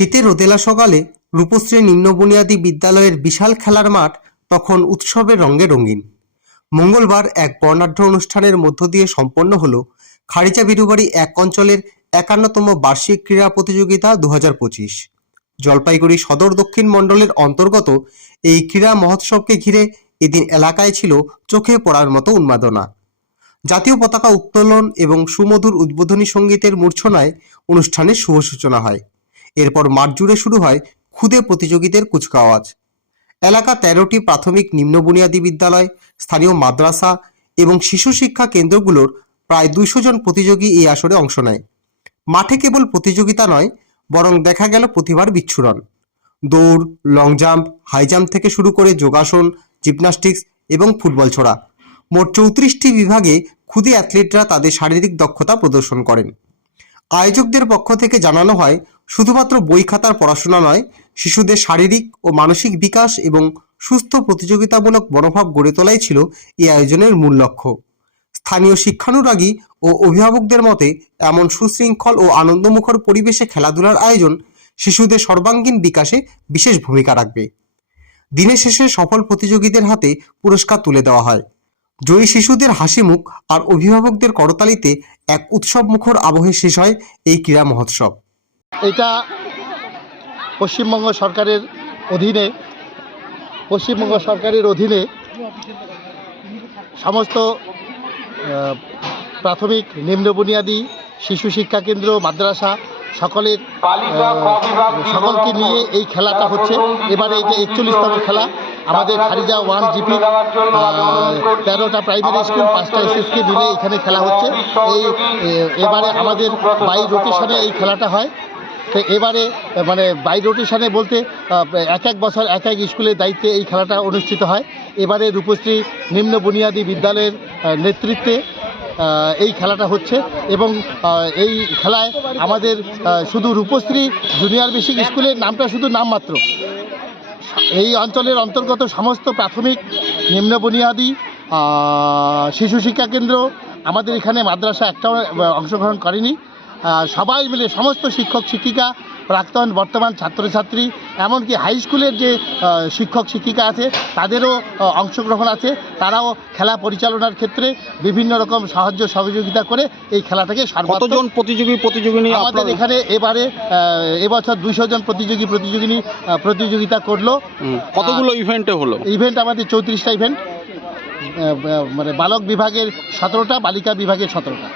শীতের রোদেলা সকালে রূপশ্রী নিম্ন বুনিয়াদী বিদ্যালয়ের বিশাল খেলার মাঠ তখন উৎসবের রঙে রঙিন। মঙ্গলবার এক বর্ণাঢ্য অনুষ্ঠানের মধ্য দিয়ে সম্পন্ন হল খারিচা বিরুবাড়ি এক অঞ্চলের ৫১তম বার্ষিক ক্রীড়া প্রতিযোগিতা ২০২৫। জলপাইগুড়ি সদর দক্ষিণ মণ্ডলের অন্তর্গত এই ক্রীড়া মহোৎসবকে ঘিরে এদিন এলাকায় ছিল চোখে পড়ার মতো উন্মাদনা। জাতীয় পতাকা উত্তোলন এবং সুমধুর উদ্বোধনী সঙ্গীতের মূর্ছনায় অনুষ্ঠানের শুভ সূচনা হয়। এরপর মাঠ জুড়ে শুরু হয় খুদে প্রতিযোগীদের কুচকাওয়াজ। এলাকা ১৩টি প্রাথমিক নিম্ন বুনিয়াদী বিদ্যালয়, স্থানীয় মাদ্রাসা এবং শিশু শিক্ষা কেন্দ্রগুলোর প্রায় ২০০ জন প্রতিযোগী এই আসরে অংশ নেয়। মাঠে কেবল প্রতিযোগিতা নয়, বরং দেখা গেল প্রতিভার বিচ্ছুরণ। দৌড়, লং জাম্প, হাই জাম্প থেকে শুরু করে যোগাসন, জিমন্যাস্টিক্স এবং ফুটবল ছোড়া মোট ৩৪টি বিভাগে খুদে অ্যাথলিটরা তাদের শারীরিক দক্ষতা প্রদর্শন করেন। আয়োজকদের পক্ষ থেকে জানানো হয়, শুধুমাত্র বই খাতার পড়াশোনা নয়, শিশুদের শারীরিক ও মানসিক বিকাশ এবং সুস্থ প্রতিযোগিতামূলক মনোভাব গড়ে তোলাই ছিল এই আয়োজনের মূল লক্ষ্য। স্থানীয় শিক্ষানুরাগী ও অভিভাবকদের মতে এমন সুশৃঙ্খল ও আনন্দমুখর পরিবেশে খেলাধুলার আয়োজন শিশুদের সর্বাঙ্গীন বিকাশে বিশেষ ভূমিকা রাখবে। দিনের শেষে সফল প্রতিযোগীদের হাতে পুরস্কার তুলে দেওয়া হয়। জয়ী শিশুদের হাসিমুখ আর অভিভাবকদের করতালিতে এক উৎসবমুখর আবহে শেষ হয় এই ক্রীড়া মহোৎসব। এটা পশ্চিমবঙ্গ সরকারের অধীনে সমস্ত প্রাথমিক নিম্ন বুনিয়াদী শিশু শিক্ষা কেন্দ্র, মাদ্রাসা সকলকে নিয়ে এই খেলাটা হচ্ছে। এবারে এটা ৪১তম খেলা। আমাদের খারিজা 1 জিপি ১৩টা প্রাইমারি স্কুল, 5টা এসএসকে মিলে এখানে খেলা হচ্ছে। এবারে আমাদের বাই রোটেশনে এই খেলাটা হয়। তো এবারে বাই রোটেশনে বলতে এক বছর এক স্কুলের দায়িত্বে এই খেলাটা অনুষ্ঠিত হয়। এবারে রূপশ্রী নিম্ন বুনিয়াদী বিদ্যালয়ের নেতৃত্বে এই খেলাটা হচ্ছে এবং এই খেলায় আমাদের শুধু রূপশ্রী জুনিয়র বেসিক স্কুলের নামটা শুধু নামমাত্র। এই অঞ্চলের অন্তর্গত সমস্ত প্রাথমিক নিম্ন বুনিয়াদী শিশু শিক্ষা কেন্দ্র, আমাদের এখানে মাদ্রাসা একটাও অংশগ্রহণ করেনি। সবাই মিলে সমস্ত শিক্ষক শিক্ষিকা, প্রাক্তন বর্তমান ছাত্রছাত্রী, এমনকি হাই স্কুলের যে শিক্ষক শিক্ষিকা আছে তাদেরও অংশগ্রহণ আছে। তারাও খেলা পরিচালনার ক্ষেত্রে বিভিন্ন রকম সাহায্য সহযোগিতা করে এই খেলাটাকে কতজন প্রতিযোগিনী আমাদের এখানে এবছর ২০০ জন প্রতিযোগিতা করলো। কতগুলো ইভেন্টে হলো? ইভেন্ট আমাদের 34টা ইভেন্ট, বালক বিভাগের 17টা, বালিকা বিভাগের 17টা।